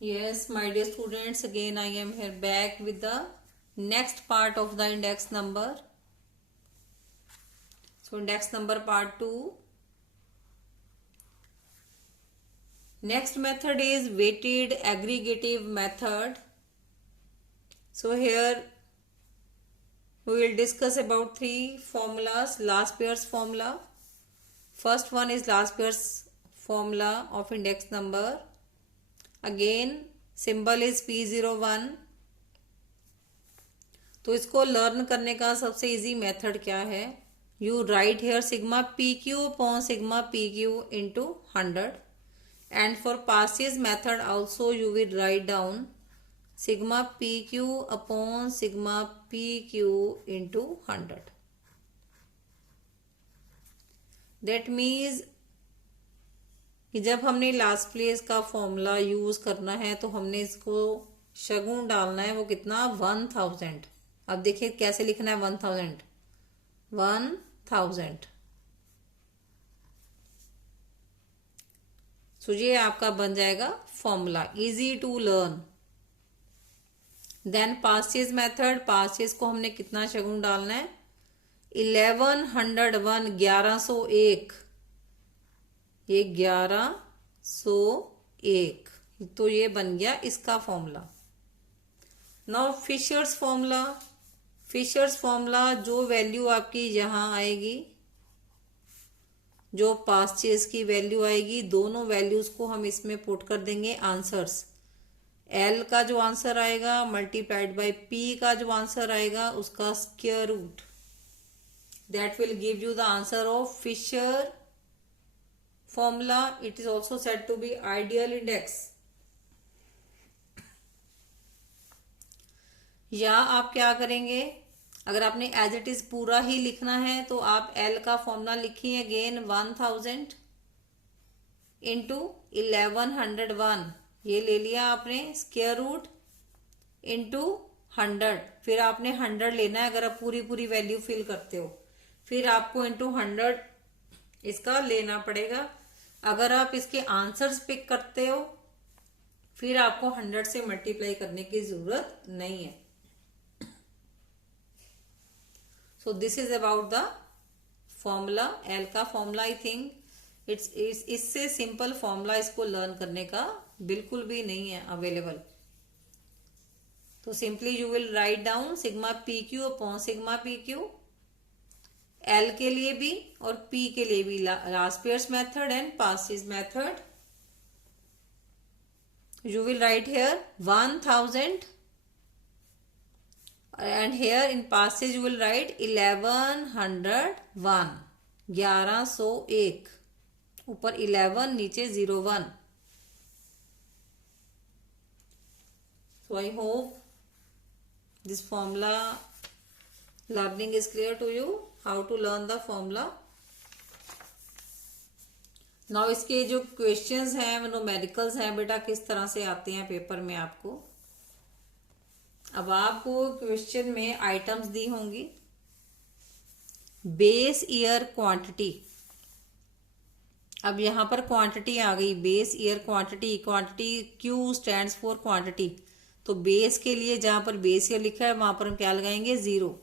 Yes, my dear students, again I am here back with the next part of the index number. So index number part 2. Next method is weighted aggregative method. So here we will discuss about 3 formulas. Laspeyres formula. First one is Laspeyres formula of index number. Again symbol is P01. तो इसको learn करने का सबसे easy method क्या है? You write here sigma P Q upon sigma P Q into 100 and for Paasche's method also you will write down sigma P Q upon sigma P Q into 100. That means कि जब हमने लास्पलेस का formula use करना है तो हमने इसको शगुन डालना है. वो कितना? 1000. अब देखिए कैसे लिखना है 1000. सो ये आपका बन जाएगा formula. Easy to learn. Then Paasche's method. Paasche's को हमने कितना शगुन डालना है? 1101 1101. ये 1101. तो ये बन गया इसका formula. Now Fisher's formula. Fisher's formula जो वैल्यू आपकी यहां आएगी, जो पासेज की वैल्यू आएगी, दोनों वैल्यूज को हम इसमें पुट कर देंगे आंसर्स. एल का जो आंसर आएगा मल्टीप्लाइड बाय पी का जो आंसर आएगा उसका square root. That will give you the answer of Fisher formula. It is also said to be ideal index. या आप क्या करेंगे? अगर आपने एज इट इज पूरा ही लिखना है तो आप L का फॉर्मूला लिखिए. Again 1000 into 1101. ये ले लिया आपने. Square root into 100. फिर आपने 100 लेना है अगर आप पूरी वैल्यू फिल करते हो. फिर आपको इंटू 100 इसका लेना पड़ेगा. अगर आप इसके आंसर्स पिक करते हो फिर आपको 100 से मल्टीप्लाई करने की जरूरत नहीं है. So this is about the formula. L का फॉर्मूला आई थिंक इससे सिंपल फॉर्मूला इसको लर्न करने का बिल्कुल भी नहीं है अवेलेबल. तो simply you will write down sigma P Q upon sigma P Q. L के लिए भी और पी के लिए भी Laspeyres method and Paasche's method. You will write here 1000 and here in Paasche's you will write 1101 1101. ऊपर 11 नीचे 01. So I hope this formula learning is clear to you. How to learn the formula. Now इसके जो questions हैं numericals हैं बेटा किस तरह से आते हैं पेपर में आपको. अब आपको क्वेश्चन में आइटम्स दी होंगी. Base year quantity. अब यहां पर क्वांटिटी आ गई. Base year quantity. Quantity Q stands for quantity. तो बेस के लिए जहां पर बेस ईयर लिखा है वहां पर हम क्या लगाएंगे? 0.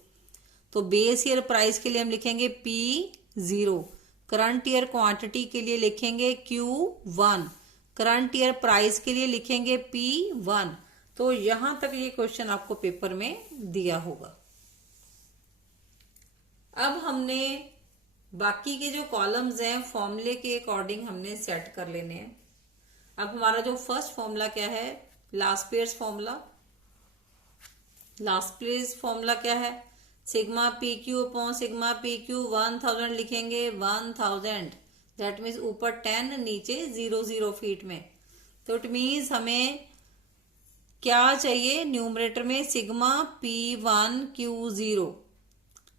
तो बेस ईयर प्राइस के लिए हम लिखेंगे P0. करंट ईयर क्वांटिटी के लिए लिखेंगे Q1. करंट ईयर प्राइस के लिए लिखेंगे P1. तो यहां तक ये क्वेश्चन आपको पेपर में दिया होगा. अब हमने बाकी के जो कॉलम्स हैं फॉर्मूले के अकॉर्डिंग हमने सेट कर लेने हैं. अब हमारा जो फर्स्ट फॉर्मूला क्या है? लास्पयर्स फॉर्मूला. लास्पयर्स फॉर्मूला क्या है? Sigma P Q upon sigma P Q 1000 लिखेंगे. 1000 दैट मीन्स ऊपर 10 नीचे 00 फीट में. तो इट मीन्स हमें क्या चाहिए? न्यूमरेटर में sigma P1 Q0.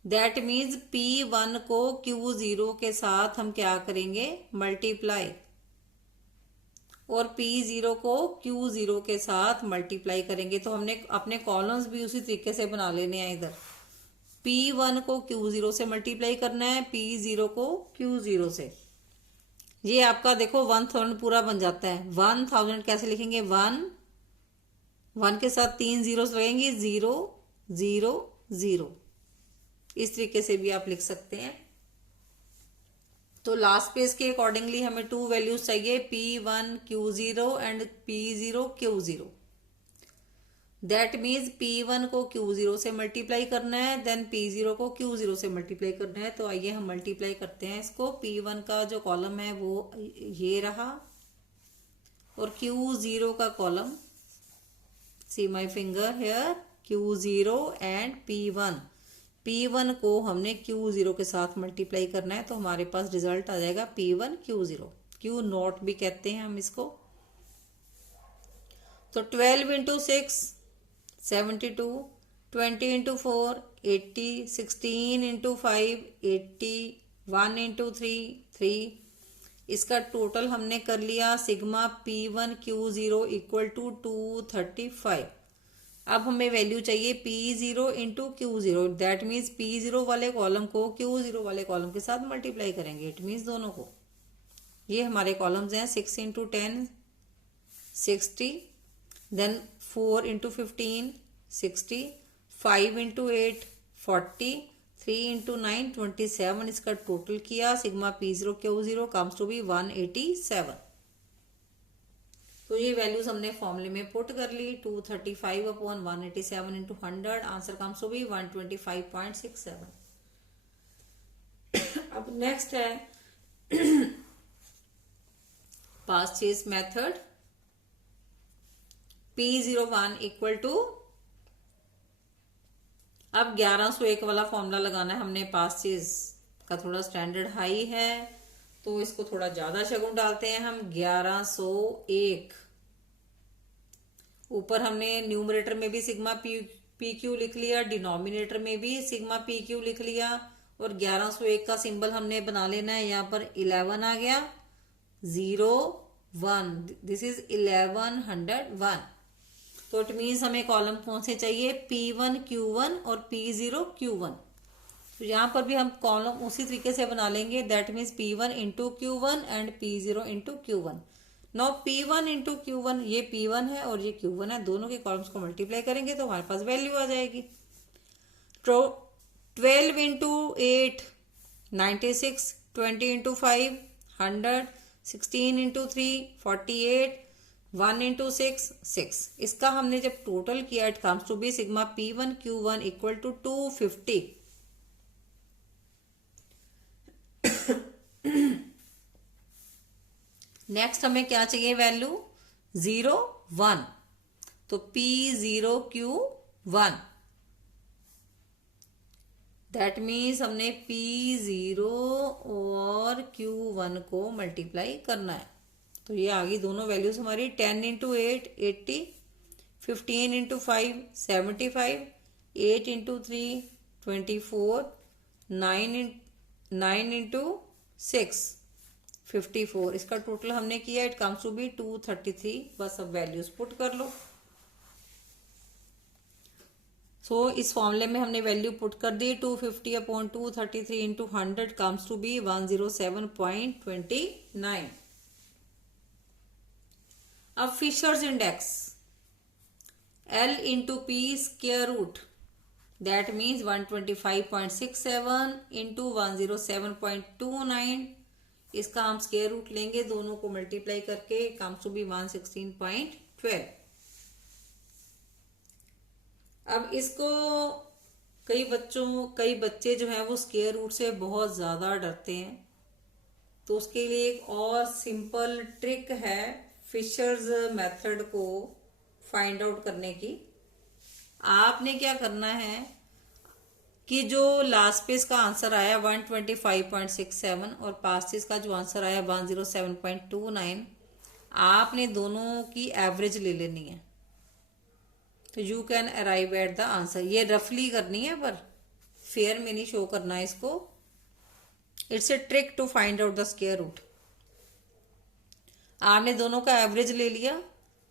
That means P1 को Q0 के साथ हम क्या करेंगे? मल्टीप्लाई. और P0 को Q0 के साथ मल्टीप्लाई करेंगे. तो हमने अपने कॉलम्स भी उसी तरीके से बना लेने हैं. इधर P1 को Q0 से मल्टीप्लाई करना है, P0 को Q0 से. ये आपका देखो 1000 पूरा बन जाता है. 1000 कैसे लिखेंगे? 1 1 के साथ 3 जीरोस लगेंगे, 0 0 0। इस तरीके से भी आप लिख सकते हैं। तो लास्ट पेज के अकॉर्डिंगली हमें 2 वैल्यूज चाहिए, P1 Q0 and P0 Q0। That means P1 को Q0 से मल्टीप्लाई करना है, देन P0 को Q0 से मल्टीप्लाई करना है। तो आइए हम मल्टीप्लाई करते हैं इसको। P1 का जो कॉलम है वो ये रहा, और Q0 का column, see my finger here, Q0 and P1 को हमने Q0 के साथ मल्टीप्लाई करना है। तो हमारे पास रिजल्ट आ जाएगा P1 Q0, Q नॉट भी कहते हैं हम इसको। तो 12 इंटू 6 72, 20 इंटू 4 80, 16 इंटू 5 80, 1 इंटू 3 इसका टोटल हमने कर लिया sigma P1 Q0 equal to 235। अब हमें वैल्यू चाहिए P0 into Q0। That means P0 वाले कॉलम को Q0 वाले कॉलम के साथ मल्टीप्लाई करेंगे। इट मीन्स दोनों को। ये हमारे कॉलम्स हैं, 6 into 10 60, then 4 into 15 60, 5 into 8 40, 3 into 9 27। इसका टोटल किया, sigma P0 Q0 comes to B 187। तो ये वैल्यूज हमने फॉर्मूले में पुट कर ली। 235 upon 187 into 100, answer comes to be 125.67। अब नेक्स्ट है Paasche's method. P01 equal to, अब 1101 वाला फॉर्मूला लगाना है हमने। पास्ट चेज का थोड़ा स्टैंडर्ड हाई है, तो इसको थोड़ा ज्यादा शगुन डालते हैं हम। 1101 ऊपर हमने न्यूमरेटर में भी सिग्मा पी क्यू लिख लिया, डिनोमिनेटर में भी सिग्मा पी क्यू लिख लिया, और 1101 का सिंबल हमने बना लेना है। यहाँ पर 11 आ गया, 0 1, दिस इज 1101। तो इट मीन्स हमें कॉलम कौन से चाहिए, P1 Q1 और P0 Q1। तो यहाँ पर भी हम कॉलम उसी तरीके से बना लेंगे। That means P1 into Q1 and P0 into Q1। Now P1 into Q1, ये P1 है और ये Q1 है, दोनों के कॉलम्स को मल्टीप्लाई करेंगे तो हमारे पास वैल्यू आ जाएगी। 12 इंटू 8 96, 20 इंटू 5 100, 16 इंटू 3 48, 1 इंटू 6 6। इसका हमने जब टोटल किया, it comes to be sigma P1 Q1 equal to 250। Next हमें क्या चाहिए वैल्यू, 0 1। तो P0 Q1, दैट मीन्स हमने P0 और Q1 को मल्टीप्लाई करना है। तो ये आ गई दोनों वैल्यूज हमारी। 10 इंटू 8 80, 15 इंटू 5 75, 8 इंटू 3 24, 9 इंटू 6 54। इसका टोटल हमने किया, इट कम्स टू बी 233। बस अब वैल्यूज पुट कर लो। सो इस फॉर्मूले में हमने वैल्यू पुट कर दी। 250 upon 233 into 100 comes to be 107.29। अब Fisher's index, L into P square root, that means 125.67 into 107.29। इसका हम स्क्वायर रूट लेंगे, दोनों को मल्टीप्लाई करके कम्स टू बी 116.12। अब इसको कई बच्चे जो हैं वो स्क्वायर रूट से बहुत ज्यादा डरते हैं। तो उसके लिए एक और सिंपल ट्रिक है फिशर्स मेथड को फाइंड आउट करने की। आपने क्या करना है कि जो लास्ट पेज का आंसर आया 125.67 और पास्ट पेज का जो आंसर आया 107.29, आपने दोनों की एवरेज ले लेनी है। तो you can arrive at the answer. ये रफली करनी है, पर फेयर में नहीं शो करना है इसको। It's a trick to find out the square root. आपने दोनों का एवरेज ले लिया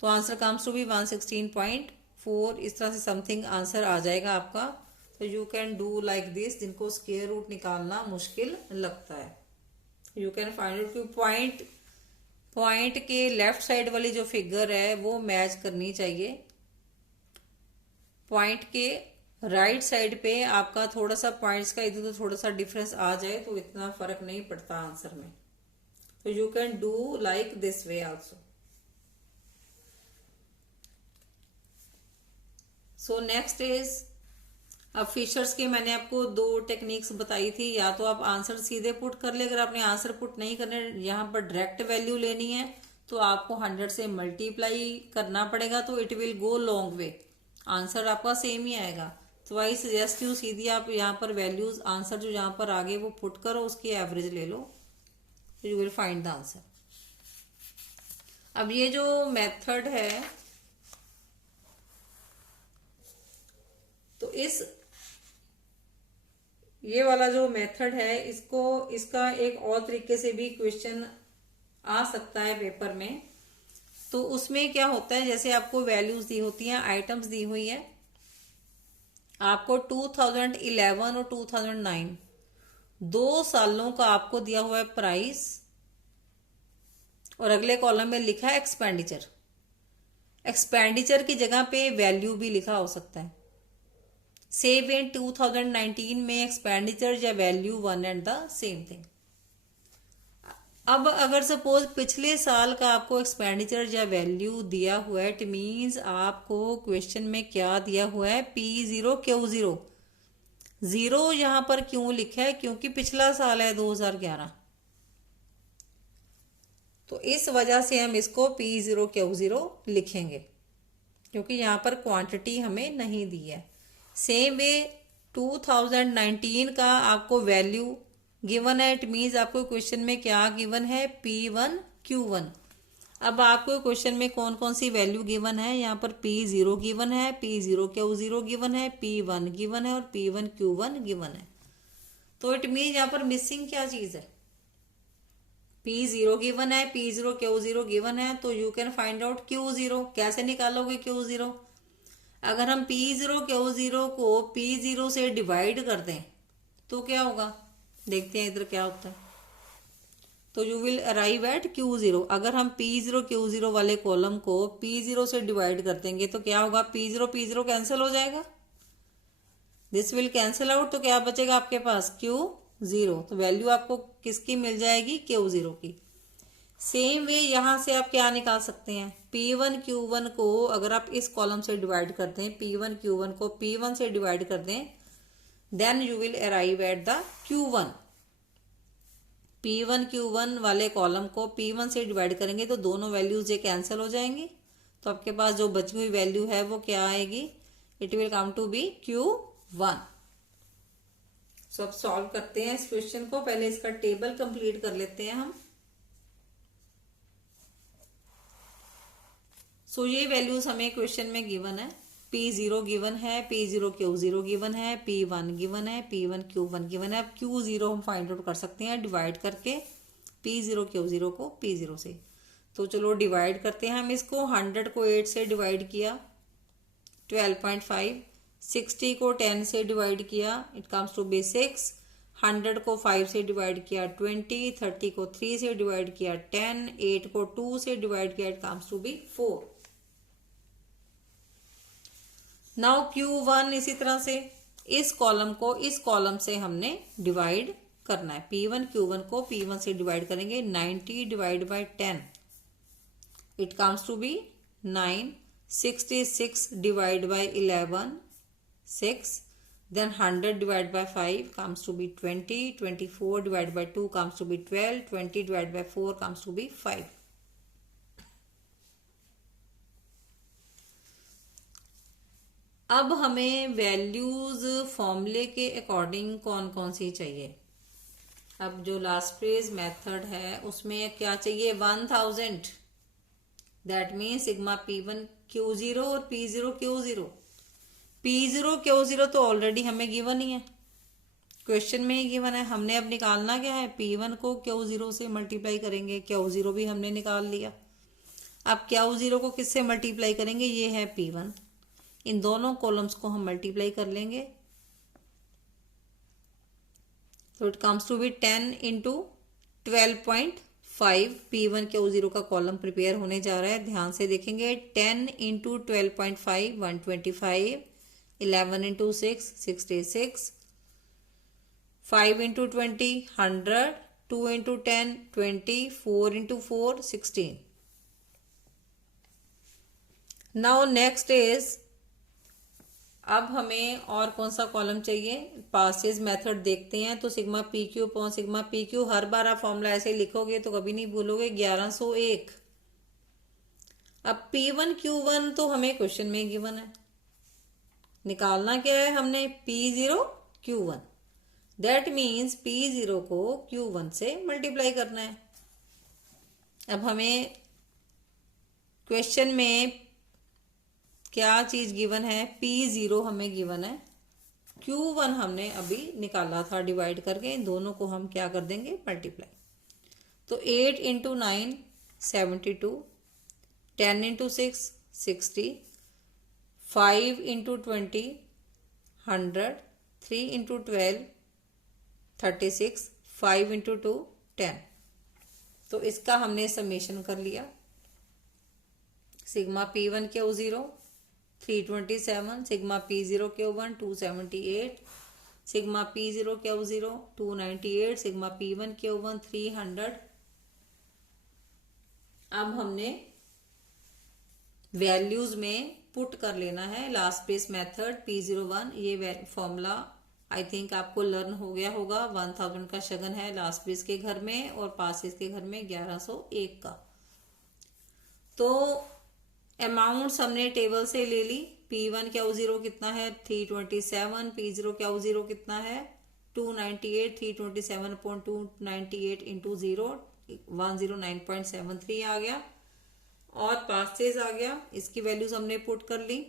तो आंसर कम्स टू बी 116.4। इस तरह से समथिंग आंसर आ जाएगा आपका। तो you can do like this. जिनको स्क्वायर रूट निकालना मुश्किल लगता है, यू कैन फाइंड आउट कि पॉइंट के लेफ्ट साइड वाली जो फिगर है वो मैच करनी चाहिए पॉइंट के राइट साइड पे आपका थोड़ा सा पॉइंट्स का इधर उधर थोड़ा सा डिफरेंस आ जाए तो इतना फर्क नहीं पड़ता आंसर में। तो you can do like this way also. So next is, अब फिशर्स के मैंने आपको दो टेक्निक्स बताई थी, या तो आप आंसर सीधे पुट कर ले, अगर आपने आंसर पुट नहीं करने, यहाँ पर डायरेक्ट वैल्यू लेनी है तो आपको 100 से मल्टीप्लाई करना पड़ेगा, तो it will go long way, answer आपका सेम ही आएगा। तो आई सजेस्ट यू सीधी आप यहाँ पर वैल्यूज आंसर जो यहाँ पर आगे वो पुट करो, उसकी एवरेज ले लो, तो you will find the answer. अब ये जो मेथड है, तो ये वाला जो मेथड है, इसका एक और तरीके से भी क्वेश्चन आ सकता है पेपर में। तो उसमें क्या होता है, जैसे आपको वैल्यूज दी होती हैं, आइटम्स दी हुई है, आपको 2011 और 2009 2 सालों का आपको दिया हुआ है प्राइस, और अगले कॉलम में लिखा है एक्सपेंडिचर। एक्सपेंडिचर की जगह पे वैल्यू भी लिखा हो सकता है। सेव इन 2019 में एक्सपेंडिचर या value one and the same thing. अब अगर सपोज पिछले साल का आपको एक्सपेंडिचर या वैल्यू दिया हुआ है, इट मीन्स आपको क्वेश्चन में क्या दिया हुआ है, P0 Q0। जीरो यहां पर क्यों लिखा है, क्योंकि पिछला साल है 2011, तो इस वजह से हम इसको P0 Q0 लिखेंगे, क्योंकि यहां पर क्वांटिटी हमें नहीं दी है। सेम वे 2019 का आपको वैल्यू गिवन है, इट मीन्स आपको क्वेश्चन में क्या गिवन है, P1 Q1। अब आपको क्वेश्चन में कौन कौन सी वैल्यू गिवन है, यहाँ पर P0 गिवन है, P0 Q0 गिवन है, P1 गिवन है और P1 Q1 गिवन है। तो इट मीन्स यहाँ पर मिसिंग क्या चीज है, P0 गिवन है, P0 Q0 गिवन है, तो you can find out Q0। कैसे निकालोगे Q0? अगर हम P0 Q0 को P0 से डिवाइड कर दें तो क्या होगा, देखते हैं इधर क्या होता है। तो you will arrive eight Q0। अगर हम P0 Q0 वाले कॉलम को P0 से डिवाइड कर देंगे तो क्या होगा, P0 कैंसिल हो जाएगा, दिस विल कैंसिल आउट, तो क्या बचेगा आपके पास, Q0। तो वैल्यू आपको किसकी मिल जाएगी, Q0 की। सेम वे यहां से आप क्या निकाल सकते हैं, P1 Q1 को अगर आप इस कॉलम से डिवाइड करते हैं, P1 Q1 को P1 से डिवाइड कर दें, then you will arrive at the Q1। P1 Q1 वाले कॉलम को P1 से डिवाइड करेंगे तो दोनों वैल्यूज ये कैंसिल हो जाएंगी, तो आपके पास जो बची हुई वैल्यू है वो क्या आएगी, it will come to be Q1। So अब सॉल्व करते हैं इस क्वेश्चन को। पहले इसका टेबल कंप्लीट कर लेते हैं हम। सो ये वैल्यूज हमें क्वेश्चन में गिवन है, P0 गिवन है, P0 Q0 गिवन है, P1 गिवन है, P1 Q1 गिवन है। अब Q0 हम फाइंड आउट कर सकते हैं डिवाइड करके P0 Q0 को P0 से। तो चलो डिवाइड करते हैं हम इसको। 100 को 8 से डिवाइड किया 12.5, 60 को 10 से डिवाइड किया, इट कम्स टू बी 6, 100 को 5 से डिवाइड किया 20, 30 को 3 से डिवाइड किया 10, 8 को 2 से डिवाइड किया, it comes to be 4। Now Q1 इसी तरह से इस कॉलम को इस कॉलम से हमने डिवाइड करना है। P1 Q1 को P1 से डिवाइड करेंगे, 90 divide by 10, it comes to be 9, 66 divide by 11, 6, then 100 divided by 5 comes to be 20, 24 divided by 2 comes to be 12, 20 divided by 4 comes to be 5. अब हमें वैल्यूज फॉर्मूले के अकॉर्डिंग कौन कौन सी चाहिए। अब जो लास्ट पेज मेथड है उसमें क्या चाहिए, 1000, that mean sigma P1 Q0 और P0 Q0। P0 Q0 तो ऑलरेडी हमें गिवन ही है, क्वेश्चन में ही गिवन है। हमने अब निकालना क्या है, P1 को Q0 से मल्टीप्लाई करेंगे, Q0 भी हमने निकाल लिया। अब Q0 को किससे मल्टीप्लाई करेंगे, ये है P1, इन दोनों कॉलम्स को हम मल्टीप्लाई कर लेंगे, तो it comes to be 10 into 12.5। P1 Q0 का कॉलम प्रिपेयर होने जा रहा है, ध्यान से देखेंगे। 10 into 12.5 125, 11 into 6, 66. 5 into 20, 100. 2 into 10, 20. 4 into 4, 16. Now next is, अब हमें और कौन सा कॉलम चाहिए, पासेज मेथड देखते हैं। तो sigma P Q upon sigma P Q, हर बार आप फॉर्मूला ऐसे ही लिखोगे तो कभी नहीं भूलोगे। 1101। अब P1 Q1 तो हमें क्वेश्चन में गिवन है, निकालना क्या है हमने, P0 Q1। That means P0 को Q1 से मल्टीप्लाई करना है। अब हमें क्वेश्चन में क्या चीज गिवन है, P0 हमें गिवन है, Q1 हमने अभी निकाला था डिवाइड करके। इन दोनों को हम क्या कर देंगे, मल्टीप्लाई। तो 8 into 9 72, 10 into 6 60, 5 into 20 100, 3 into 12 36, 5 into 2 10। तो इसका हमने समेशन कर लिया। Sigma P1 Q0 327, sigma P0 Q1 278, sigma P0 Q0 298, sigma P1 Q1 300। अब हमने वैल्यूज में पुट कर लेना है लास्ट प्लेस मेथड P01। ये फॉर्मूला आई थिंक आपको लर्न हो गया होगा। 1000 का शगन है लास्ट प्लेस के घर में और पासेस के घर में 1101 का। तो अमाउंट्स हमने टेबल से ले ली। P1 Q0 कितना है, 327। P0 Q0 कितना है, 298। 327 अपॉन 298 इंटू 0, 109.73 आ गया। और पासेज आ गया, इसकी वैल्यूज हमने पुट कर ली।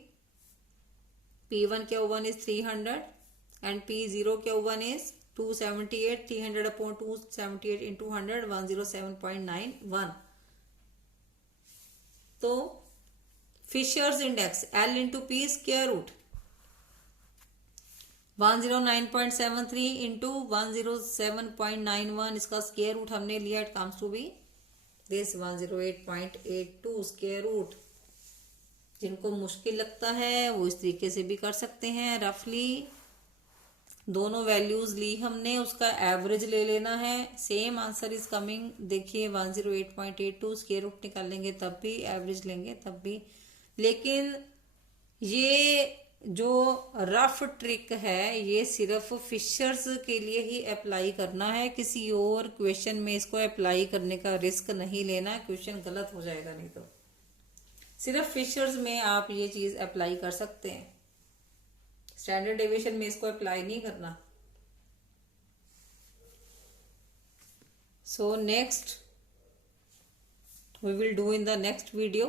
P1 Q1 is 300 and P0 Q1 is 278। 300 upon 278 into 100, 107.91। तो Fisher's index L into P square root 109.73 into 107.91, इसका स्क्वायर रूट हमने लिया। It comes to be this 108.82 square root. जिनको मुश्किल लगता है वो इस तरीके से भी कर सकते हैं। रफली दोनों वैल्यूज ली हमने, उसका एवरेज ले लेना है। Same answer is coming. देखिए 108.82 स्क्वायर रूट निकालेंगे तब भी, एवरेज लेंगे तब भी। लेकिन ये जो रफ ट्रिक है ये सिर्फ फिशर्स के लिए ही अप्लाई करना है। किसी और क्वेश्चन में इसको अप्लाई करने का रिस्क नहीं लेना, क्वेश्चन गलत हो जाएगा नहीं तो। सिर्फ फिशर्स में आप ये चीज अप्लाई कर सकते हैं, स्टैंडर्ड डेविएशन में इसको अप्लाई नहीं करना। So next we will do in the next video.